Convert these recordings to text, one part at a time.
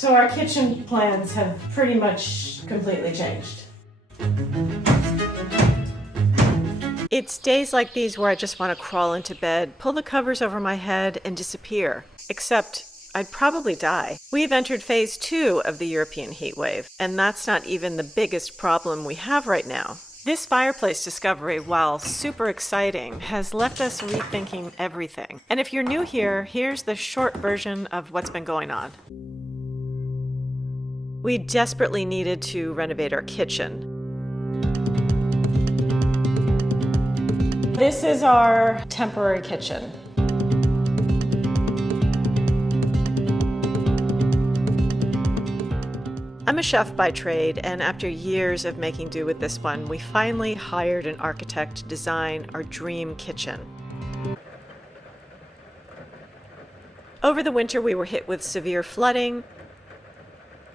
So our kitchen plans have pretty much completely changed. It's days like these where I just want to crawl into bed, pull the covers over my head, and disappear. Except I'd probably die. We've entered phase 2 of the European heat wave, and that's not even the biggest problem we have right now. This fireplace discovery, while super exciting, has left us rethinking everything. And if you're new here, here's the short version of what's been going on. We desperately needed to renovate our kitchen. This is our temporary kitchen. I'm a chef by trade, and after years of making do with this one, we finally hired an architect to design our dream kitchen. Over the winter, we were hit with severe flooding.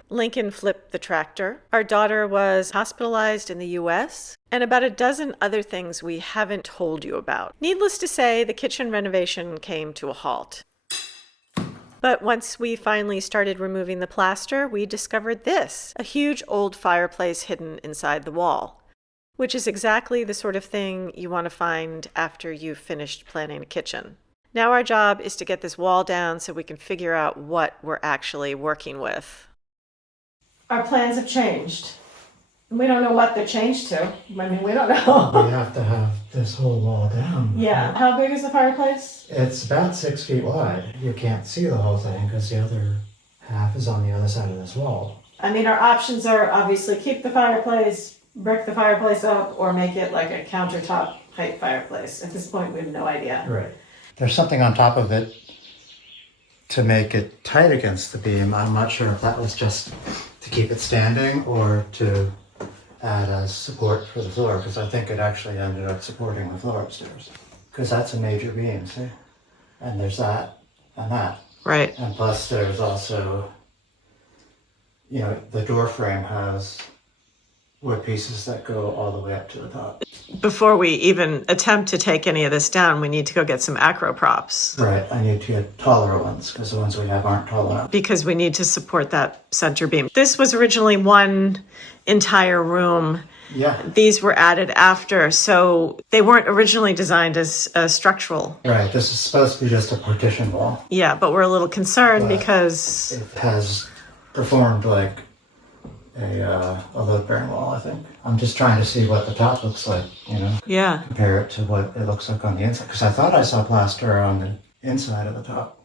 Lincoln flipped the tractor. Our daughter was hospitalized in the US, and about a dozen other things we haven't told you about. Needless to say, the kitchen renovation came to a halt. But once we finally started removing the plaster, we discovered this, a huge old fireplace hidden inside the wall, which is exactly the sort of thing you want to find after you've finished planning a kitchen. Now our job is to get this wall down so we can figure out what we're actually working with. Our plans have changed. We don't know what they're changed to. I mean, we don't know. We have to have this whole wall down. Yeah. How big is the fireplace? It's about 6 feet wide. You can't see the whole thing because the other half is on the other side of this wall. I mean, our options are obviously keep the fireplace, brick the fireplace up, or make it like a countertop height fireplace. At this point, we have no idea. Right. There's something on top of it to make it tight against the beam. I'm not sure if that was just to keep it standing or to add as support for the floor, because I think it actually ended up supporting the floor upstairs. Because that's a major beam, see? And there's that and that. Right. And plus there's also, you know, the door frame has wood pieces that go all the way up to the top. Before we even attempt to take any of this down, we need to go get some acro props. Right, I need to get taller ones because the ones we have aren't tall enough. Because we need to support that center beam. This was originally one entire room. Yeah. These were added after, so they weren't originally designed as structural. Right, this is supposed to be just a partition wall. Yeah, but we're a little concerned But because it has performed like a load-bearing wall, I think. I'm just trying to see what the top looks like, you know? yeah. Compare it to what it looks like on the inside. Because I thought I saw plaster on the inside of the top.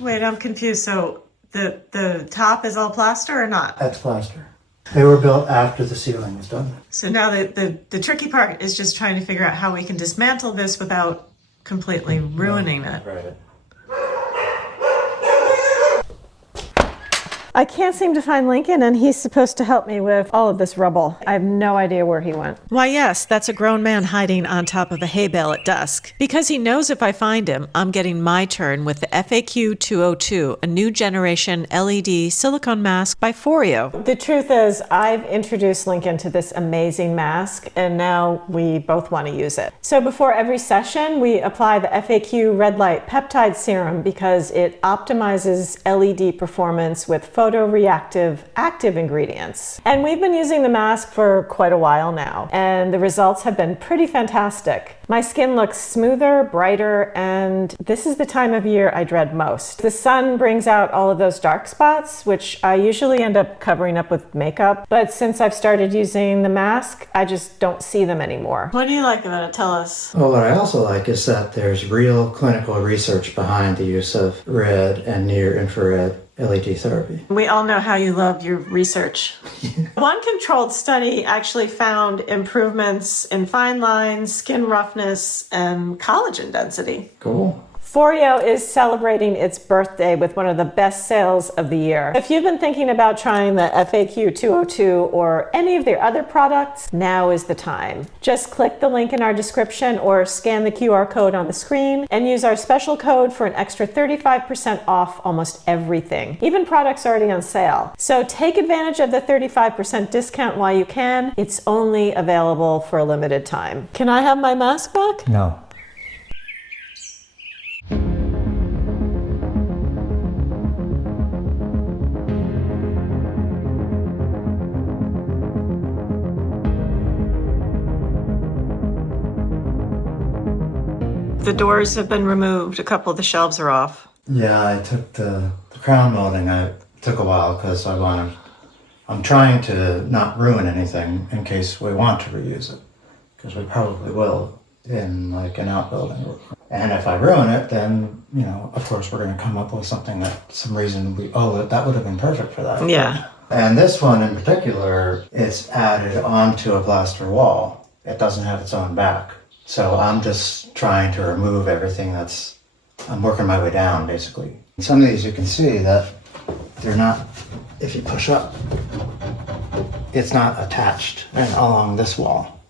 Wait, I'm confused. So the top is all plaster or not? That's plaster. They were built after the ceiling was done. So now the tricky part is just trying to figure out how we can dismantle this without completely ruining it. Right. I can't seem to find Lincoln, and he's supposed to help me with all of this rubble. I have no idea where he went. Why, yes, that's a grown man hiding on top of a hay bale at dusk. Because he knows if I find him, I'm getting my turn with the FAQ 202, a new generation LED silicone mask by Foreo. The truth is, I've introduced Lincoln to this amazing mask, and now we both want to use it. So before every session, we apply the FAQ red light peptide serum because it optimizes LED performance with photoreactive active ingredients. And we've been using the mask for quite a while now, and the results have been pretty fantastic. My skin looks smoother, brighter, and this is the time of year I dread most. The sun brings out all of those dark spots, which I usually end up covering up with makeup, but since I've started using the mask, I just don't see them anymore. What do you like about it? Tell us. Well, what I also like is that there's real clinical research behind the use of red and near infrared LED therapy. We all know how you love your research. One controlled study actually found improvements in fine lines, skin roughness, and collagen density. Cool. Foreo is celebrating its birthday with one of the best sales of the year. If you've been thinking about trying the FAQ 202 or any of their other products, now is the time. Just click the link in our description or scan the QR code on the screen and use our special code for an extra 35% off almost everything, even products already on sale. So take advantage of the 35% discount while you can. It's only available for a limited time. Can I have my mask back? No. The doors have been removed. A couple of the shelves are off. Yeah, I took the crown molding. It took a while because I'm trying to not ruin anything in case we want to reuse it, because we probably will in like an outbuilding. And if I ruin it, then, you know, of course we're going to come up with something that some reason that would have been perfect for that. Yeah. And this one in particular, it's added onto a plaster wall. It doesn't have its own back. So I'm just trying to remove everything I'm working my way down, basically. Some of these you can see that they're not, if you push up, it's not attached along this wall.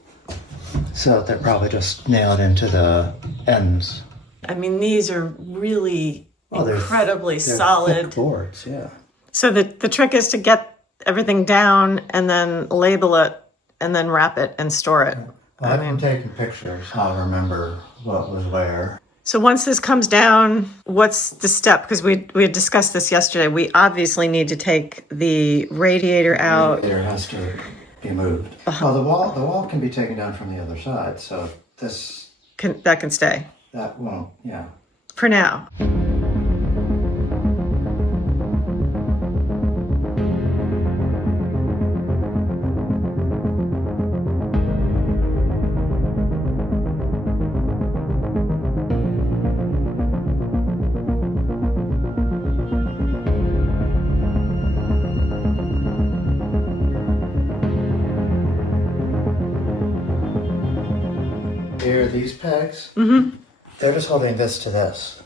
So they're probably just nailed into the ends. I mean, these are really incredibly they're solid thick boards, yeah. So the trick is to get everything down and then label it and then wrap it and store it. Well, I've been taking pictures. I'll remember what was where. So once this comes down, what's the step? Because we had discussed this yesterday. We obviously need to take the radiator out. The radiator has to be moved. Well, the wall can be taken down from the other side. So That can stay. That won't, yeah. For now. Here, these pegs, they're just holding this to this.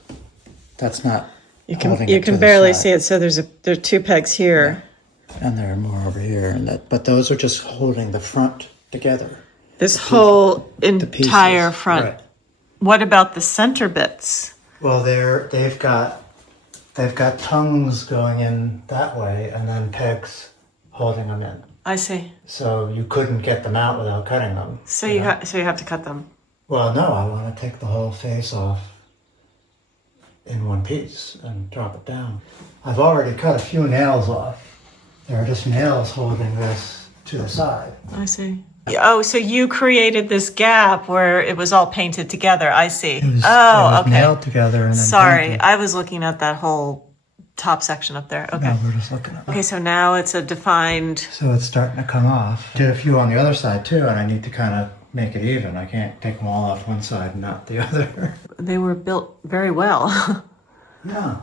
That's not. You can barely see it. So there are two pegs here. Yeah. And there are more over here, but those are just holding the front together. This whole entire pieces. front. Right. What about the center bits? Well, they've got tongues going in that way, and then pegs holding them in. I see. So you couldn't get them out without cutting them. So you have to cut them. Well, no, I want to take the whole face off in one piece and drop it down. I've already cut a few nails off. There are just nails holding this to the side. I see. Oh, so you created this gap where it was all painted together. I see. It was Okay. nailed together and then Sorry, painted. I was looking at that whole top section up there. Okay. No, we're just looking at Okay, so now it's a defined. So it's starting to come off. Did a few on the other side too, and I need to kind of make it even. I can't take them all off one side and not the other. They were built very well. Yeah.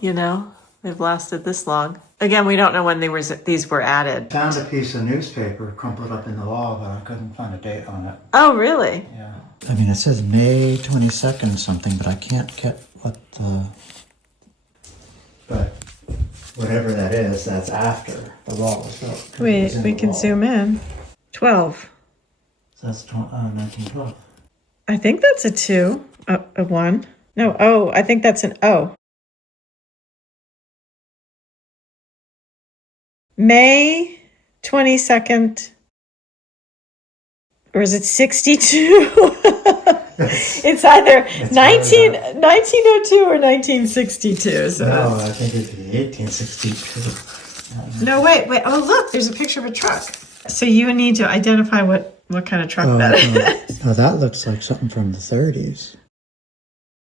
You know, they've lasted this long. Again, we don't know when these were added. Found a piece of newspaper crumpled up in the wall, but I couldn't find a date on it. Oh, really? Yeah. I mean, it says May 22nd something, but I can't get But whatever that is, that's after the wall was built. We can zoom in. 12. So that's 1912. I think that's a 2. A 1. No, O. I think that's an O. May 22nd. Or is it 62? It's either 1902 or 1962. So No, I think it's 1862. No, wait. Oh, look, there's a picture of a truck. So you need to identify what kind of truck that is. No, that looks like something from the 30s.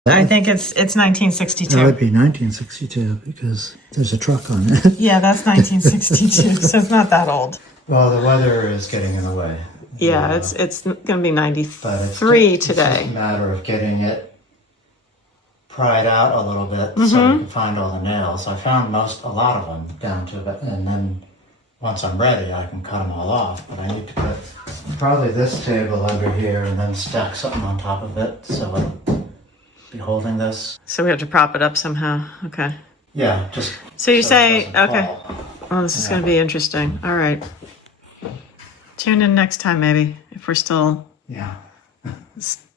I think it's 1962. That would be 1962 because there's a truck on it. Yeah, that's 1962, so it's not that old. Well, the weather is getting in the way. Yeah, it's going to be But it's 93 just a today. matter of getting it pried out a little bit so you can find all the nails. I found a lot of them down to it, and then once I'm ready, I can cut them all off. But I need to put probably this table under here and then stack something on top of it so it'll be holding this. So we have to prop it up somehow. Okay. Yeah, just. So you it say, doesn't okay. fall. Oh, this is Yeah. going to be interesting. All right. Tune in next time, maybe, if we're still Yeah.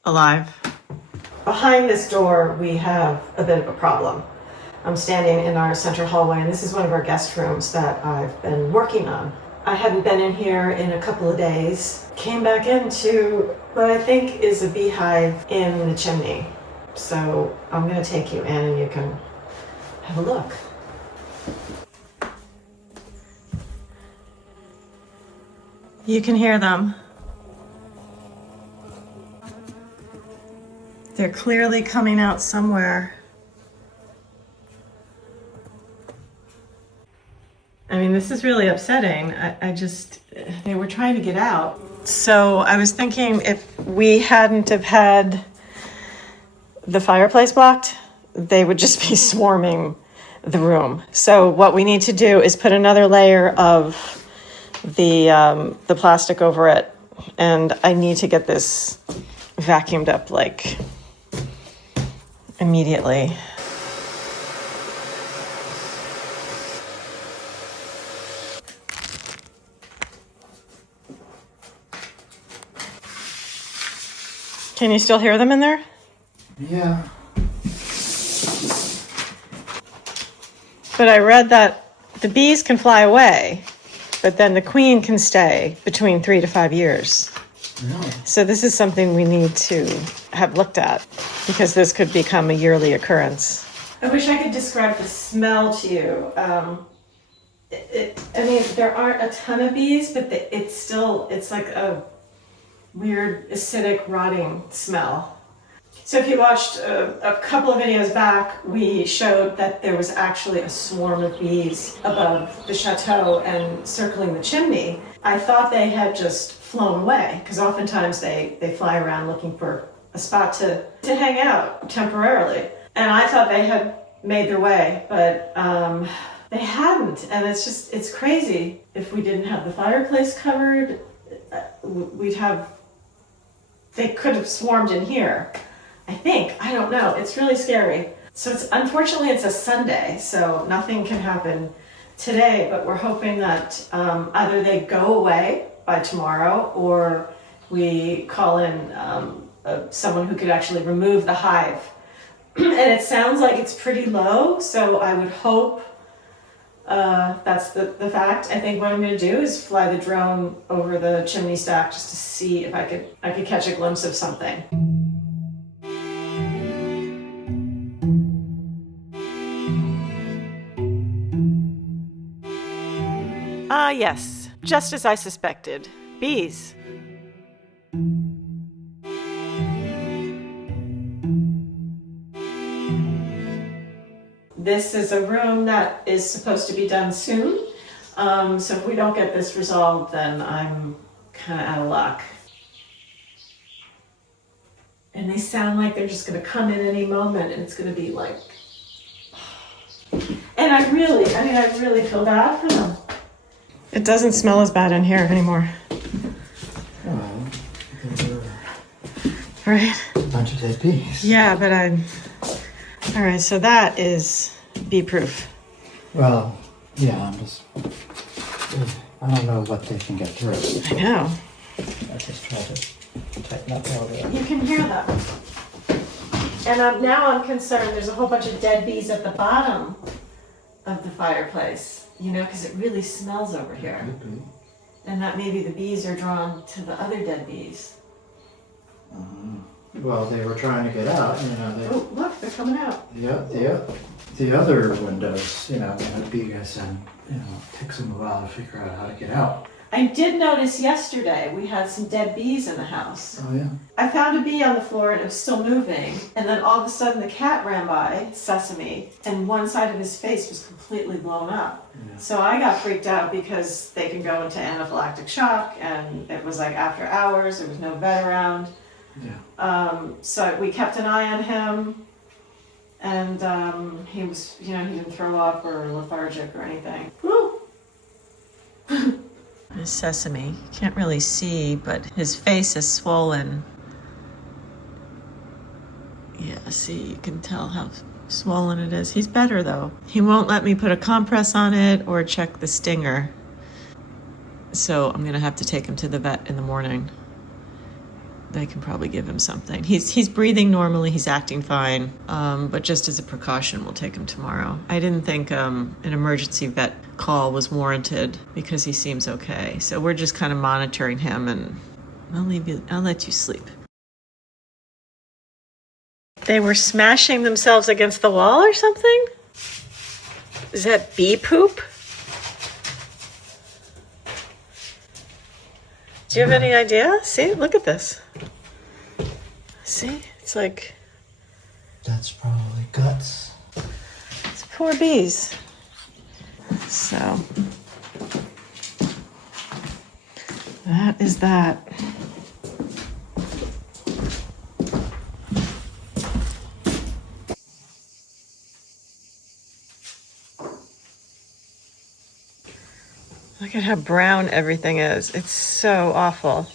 alive. Behind this door, we have a bit of a problem. I'm standing in our center hallway, and this is one of our guest rooms that I've been working on. I hadn't been in here in a couple of days. Came back into what I think is a beehive in the chimney. So I'm going to take you in and you can have a look. You can hear them. They're clearly coming out somewhere. I mean, this is really upsetting. They were trying to get out. So I was thinking if we hadn't have had the fireplace blocked, they would just be swarming the room. So what we need to do is put another layer of the plastic over it. And I need to get this vacuumed up like immediately. Can you still hear them in there? Yeah. But I read that the bees can fly away, but then the queen can stay between 3 to 5 years. Really? So this is something we need to have looked at because this could become a yearly occurrence. I wish I could describe the smell to you. I mean, there aren't a ton of bees, but it's like a weird acidic rotting smell. So if you watched a couple of videos back, we showed that there was actually a swarm of bees above the chateau and circling the chimney. I thought they had just flown away because oftentimes they fly around looking for a spot to hang out temporarily. And I thought they had made their way, but they hadn't. And it's crazy. If we didn't have the fireplace covered, they could have swarmed in here. I think. I don't know. It's really scary. So unfortunately it's a Sunday, so nothing can happen today, but we're hoping that either they go away by tomorrow or we call in someone who could actually remove the hive. And it sounds like it's pretty low, so I would hope that's the fact. I think what I'm going to do is fly the drone over the chimney stack just to see if I could catch a glimpse of something. Yes, just as I suspected. Bees. This is a room that is supposed to be done soon. So if we don't get this resolved, then I'm kind of out of luck. And they sound like they're just going to come in any moment and it's going to be like... And I really feel bad for them. It doesn't smell as bad in here anymore. Well, there were Right? a bunch of dead bees. Yeah, but all right, so that is bee-proof. Well, yeah, I don't know what they can get through. I know. I just try to tighten up all the... You can hear them. And now I'm concerned there's a whole bunch of dead bees at the bottom of the fireplace, because it really smells over here. And that maybe the bees are drawn to the other dead bees. Well, they were trying to get out, Oh, look, they're coming out. The other windows, they have bees and, it takes them a while to figure out how to get out. I did notice yesterday we had some dead bees in the house. Oh, yeah? I found a bee on the floor and it was still moving. And then all of a sudden the cat ran by, Sesame, and one side of his face was completely blown up. Yeah. So I got freaked out because they can go into anaphylactic shock and it was like after hours, there was no vet around. Yeah. So we kept an eye on him and he was, he didn't throw up or lethargic or anything. Woo! Sesame, you can't really see, but his face is swollen. Yeah, See, you can tell how swollen it is. He's better though. He won't let me put a compress on it or check the stinger. So I'm gonna have to take him to the vet in the morning. They can probably give him something. He's breathing normally, he's acting fine, but just as a precaution, we'll take him tomorrow. I didn't think an emergency vet call was warranted because he seems okay. So we're just kind of monitoring him, and I'll let you sleep. They were smashing themselves against the wall or something? Is that bee poop? Do you have any idea? See, look at this. See, it's like... That's probably guts. It's poor bees. So, that is that. Look at how brown everything is. It's so awful.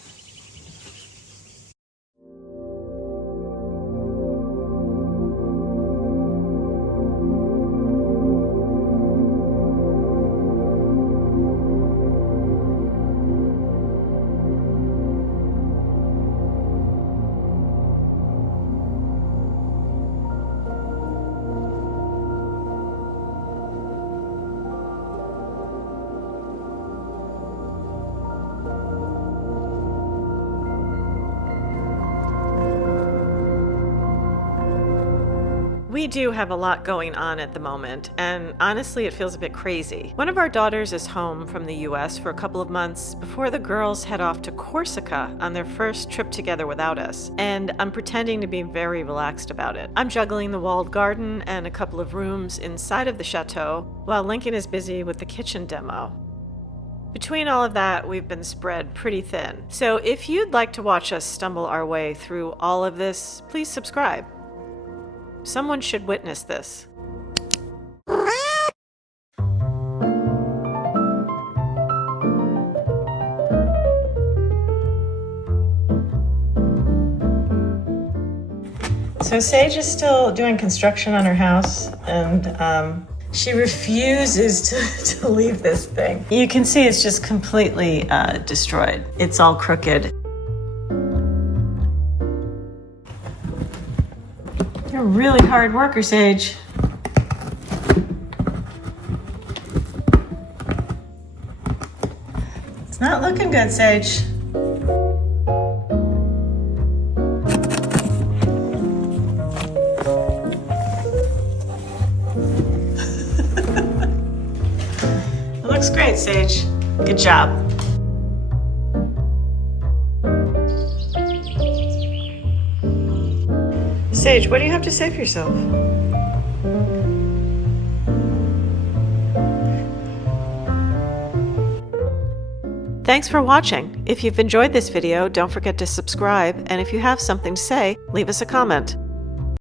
We do have a lot going on at the moment, and honestly, it feels a bit crazy. One of our daughters is home from the US for a couple of months before the girls head off to Corsica on their first trip together without us, and I'm pretending to be very relaxed about it. I'm juggling the walled garden and a couple of rooms inside of the chateau, while Lincoln is busy with the kitchen demo. Between all of that, we've been spread pretty thin. So if you'd like to watch us stumble our way through all of this, please subscribe. Someone should witness this. So Sage is still doing construction on her house, and she refuses to leave this thing. You can see it's just completely destroyed. It's all crooked. You're a really hard worker, Sage. It's not looking good, Sage. It looks great, Sage. Good job. Sage, what do you have to say for yourself? Thanks for watching. If you've enjoyed this video, don't forget to subscribe, and if you have something to say, leave us a comment.